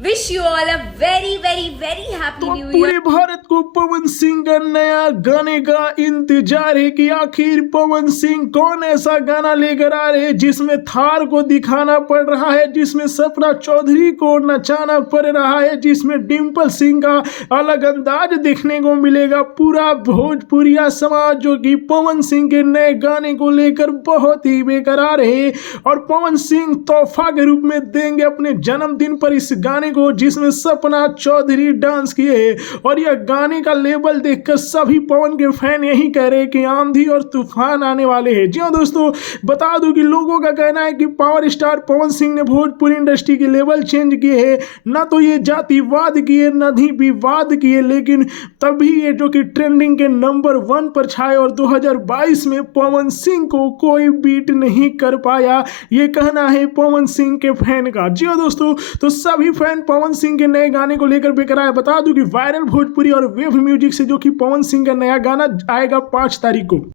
Wish you all a very happy तो new year. पूरे भारत को पवन सिंह का नया गाने का इंतजार है कि आखिर पवन सिंह कौन ऐसा गाना लेकर आ रहे हैं जिसमें थार को दिखाना पड़ रहा है, जिसमें सपना चौधरी को नचाना पड़ रहा है, जिसमें डिम्पल सिंह का अलग अंदाज देखने को मिलेगा। पूरा भोजपुरिया समाज जो कि पवन सिंह के नए गाने को लेकर बहुत ही बेकरार है और पवन सिंह तोहफा के रूप में देंगे अपने जन्मदिन पर इस गाने को जिसमें सपना चौधरी डांस किए हैं। और यह गाने का लेवल देखकर सभी पवन के फैन यही कह रहे हैं कि आंधी और तूफान आने वाले हैं। जी हाँ दोस्तों, बता दूं कि लोगों का कहना है कि पावर स्टार पवन सिंह ने भोजपुरी इंडस्ट्री के लेवल चेंज किए हैं। ना तो ये जातिवाद किए न ही विवाद किए, लेकिन तभी ये जो कि ट्रेंडिंग के नंबर 1 पर छाए और 2022 में पवन सिंह को कोई बीट नहीं कर पाया, ये कहना है पवन सिंह के फैन का। जी हाँ दोस्तों, तो सभी फैन पवन सिंह के नए गाने को लेकर बेकरार है। बता दूं कि वायरल भोजपुरी और वेव म्यूजिक से जो कि पवन सिंह का नया गाना आएगा 5 तारीख को।